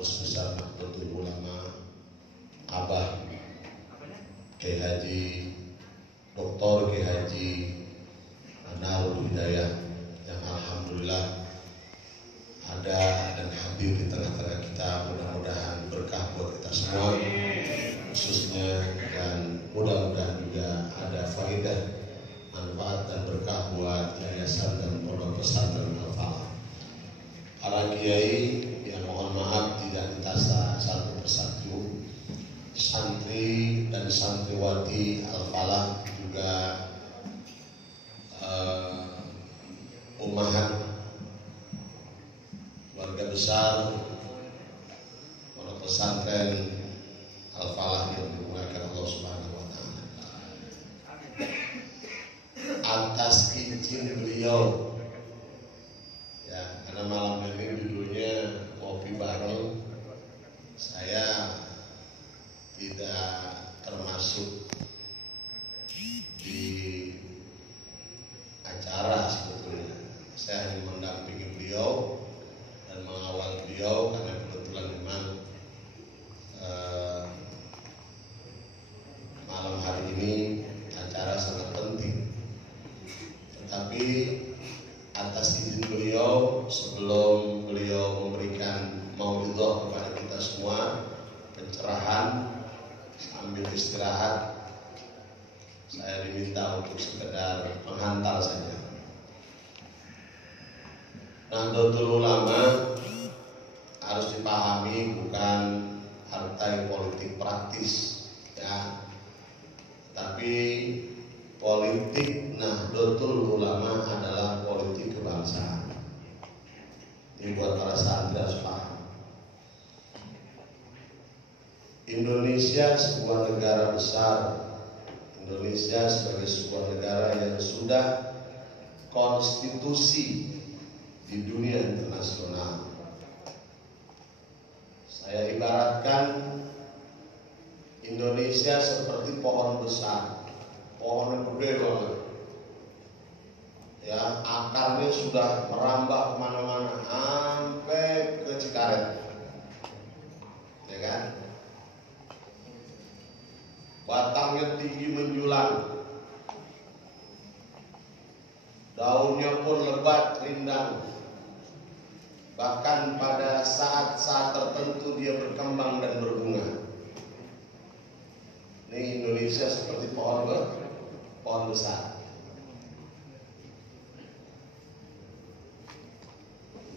Pengurus Besar Nahdlatul Ulama Abah Kiai Haji Dr. Kiai Haji Anarul Hidayah yang alhamdulillah ada dan hadir di tengah-tengah kita. Mudah-mudahan berkah buat kita semua khususnya, dan mudah-mudahan juga ada faedah, manfaat dan berkah buat yayasan dan pondok pesantren Al-Falah. Para kiai yang mohon maaf tidak ditasa satu persatu, santri dan santriwati Al-Falah juga ummahat keluarga besar pondok pesantren Al-Falah yang dimuliakan Allah Subhanahu wa taala. Atas izin beliau, ya, karena malam ini judulnya ngopi bareng, saya tidak termasuk di acara sebetulnya. Saya hanya mendampingi beliau dan mengawal beliau karena kebetulan memang malam hari ini acara sangat penting. Tetapi atas izin beliau, sebelum beliau memberikan mauidhah kepada kita semua, pencerahan sambil istirahat, saya diminta untuk sekedar penghantar saja. Nahdlatul Ulama harus dipahami bukan partai politik praktis, ya, tapi politik Nahdlatul Ulama adalah politik kebangsaan. Ini buat para santri harus paham. Indonesia sebuah negara besar. Indonesia sebagai sebuah negara yang sudah konstitusi di dunia internasional. Saya ibaratkan Indonesia seperti pohon besar, pohon yang gede banget. Ya, akarnya sudah merambah kemana-mana sampai ke Cikaret, ya kan? Batangnya tinggi menjulang, daunnya pun lebat rindang. Bahkan pada saat-saat tertentu dia berkembang dan berbunga. Ini Indonesia seperti pohon besar.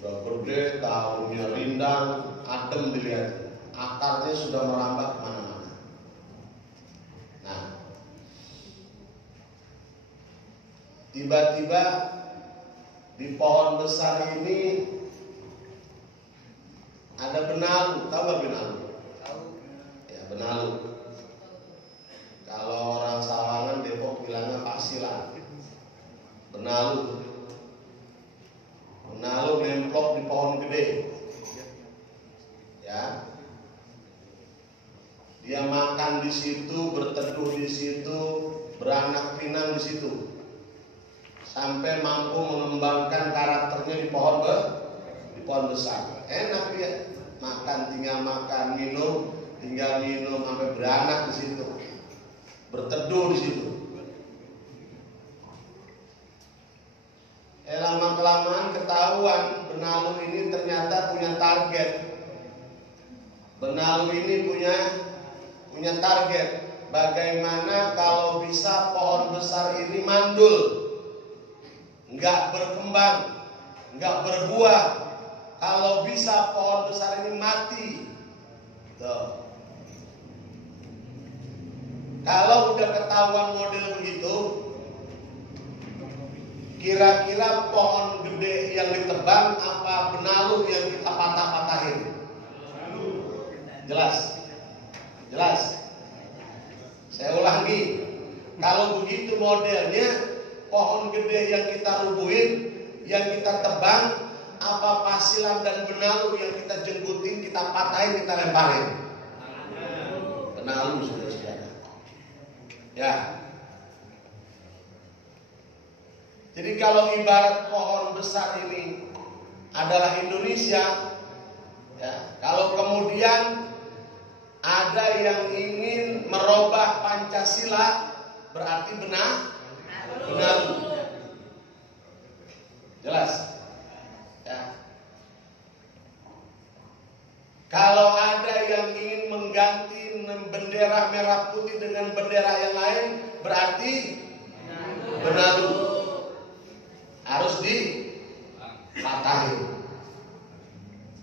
Sudah gede, daunnya rindang, adem dilihat. Akarnya sudah merambah kemana-mana. Nah, tiba-tiba di pohon besar ini ada benalu. Tahu nggak benalu? Tahu. Ya, benalu. Kalau orang Sawangan, Depok bilangnya pasilan. Benalu. Benalu nemplok di pohon gede. Ya. Dia makan di situ, berteduh di situ, beranak pinang di situ, sampai mampu mengembangkan karakternya di pohon besar. Enak dia, makan tinggal makan, minum tinggal minum, sampai beranak di situ, berteduh di situ. Lama kelamaan ketahuan benalu ini ternyata punya target. Benalu ini punya target. Bagaimana kalau bisa pohon besar ini mandul, nggak berkembang, nggak berbuah. Kalau bisa pohon besar ini mati. Tuh. Kalau udah ketahuan model begitu, kira-kira pohon gede yang ditebang apa benalu yang kita patah-patahin? Jelas? Jelas? Saya ulangi. Kalau begitu modelnya, pohon gede yang kita rubuhin, yang kita tebang, apa pasilan dan benalu yang kita jenggutin, kita patahin, kita lemparin? Benalu, saudara-saudara. Ya. Jadi kalau ibarat pohon besar ini adalah Indonesia, ya, kalau kemudian Kemudian ada yang ingin merubah Pancasila, berarti benalu. Jelas? Ya. Kalau ada yang ingin mengganti bendera merah putih dengan bendera yang lain, berarti benalu. Harus dipatahin.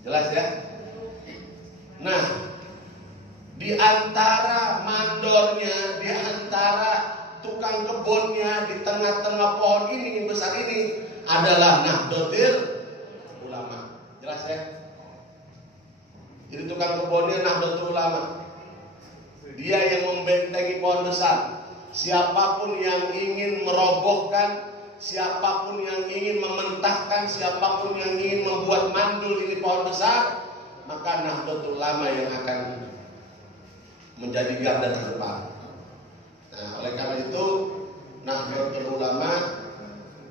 Jelas ya? Nah, di antara mandornya, di antara tukang kebunnya, di tengah-tengah pohon ini besar ini adalah Nahdlatul Ulama. Jelas ya? Jadi tukang kebunnya Nahdlatul Ulama. Dia yang membentengi pohon besar. Siapapun yang ingin merobohkan, siapapun yang ingin mementahkan, siapapun yang ingin membuat mandul ini pohon besar, maka Nahdlatul Ulama yang akan menjadi garda terdepan. Nah, oleh karena itu Nahdlatul Ulama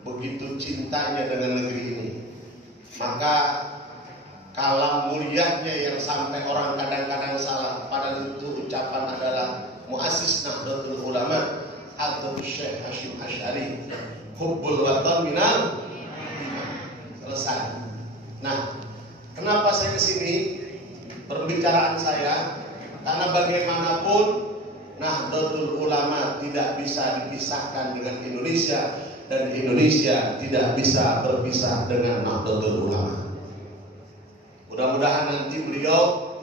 begitu cintanya dengan negeri ini. Maka kalam mulianya yang sampai orang kadang-kadang salah, padahal itu ucapan adalah muassis Nahdlatul Ulama Abdul Syekh Hashim Asy'ari, hubbul watan minal. Selesai. Nah, kenapa saya kesini? Perbicaraan saya karena bagaimanapun Nahdlatul Ulama tidak bisa dipisahkan dengan Indonesia, dan Indonesia tidak bisa berpisah dengan Nahdlatul Ulama. Mudah-mudahan nanti beliau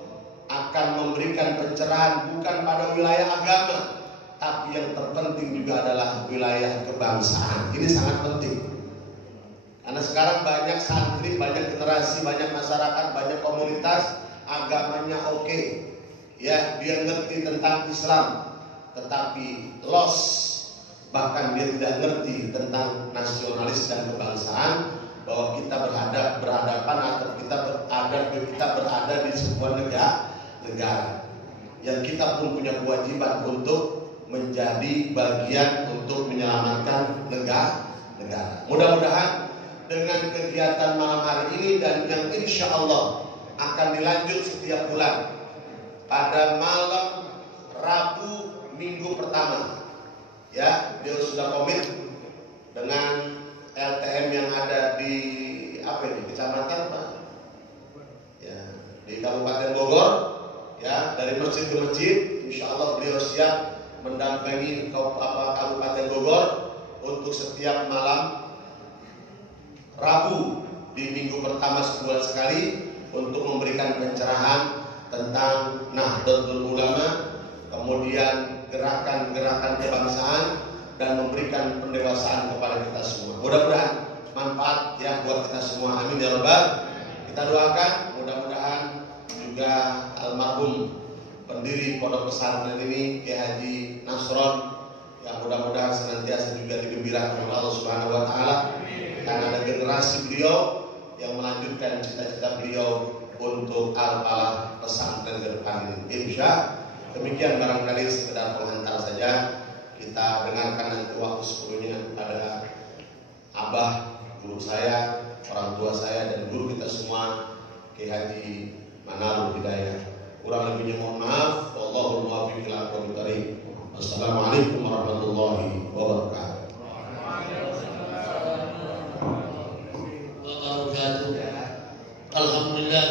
akan memberikan pencerahan bukan pada wilayah agama, tapi yang terpenting juga adalah wilayah kebangsaan. Ini sangat penting. Karena sekarang banyak santri, banyak generasi, banyak masyarakat, banyak komunitas agamanya oke. Ya, dia ngerti tentang Islam, tetapi bahkan dia tidak ngerti tentang nasionalis dan kebangsaan, bahwa kita berhadapan atau kita berada di sebuah negara yang kita pun punya kewajiban untuk menjadi bagian untuk menyelamatkan negara. Mudah-mudahan dengan kegiatan malam hari ini dan yang insya Allah akan dilanjut setiap bulan pada malam Rabu minggu pertama, ya, dia sudah komit dengan LTM yang ada di kecamatan Pak? Ya, di Kabupaten Bogor, ya, dari masjid ke masjid, insya Allah beliau siap mendampingi Kabupaten Bogor untuk setiap malam Rabu di minggu pertama sebulan sekali untuk memberikan pencerahan tentang Nahdlatul Ulama, kemudian gerakan-gerakan kebangsaan, dan memberikan pendewasaan kepada kita semua. Mudah-mudahan manfaat ya buat kita semua. Amin ya rabbal. Kita doakan mudah-mudahan juga almarhum pendiri pondok pesantren ini Kiai Haji Nasron, ya, mudah-mudahan senantiasa juga digembirakan oleh Allah Subhanahu wa taala, karena ada generasi beliau yang melanjutkan cita-cita beliau untuk al-falah pesantren ke depan ini. Insya demikian, barangkali sekedar pengantar saja. Kita dengarkan nanti waktu sepenuhnya kepada Abah, guru saya, orang tua saya, dan guru kita semua, Kiai Haji Manarul Hidayah. Kurang lebihnya mohon maaf. Wallahul muwaffiq ila aqwamit thoriq. Wassalamualaikum warahmatullahi wabarakatuh. Alhamdulillah.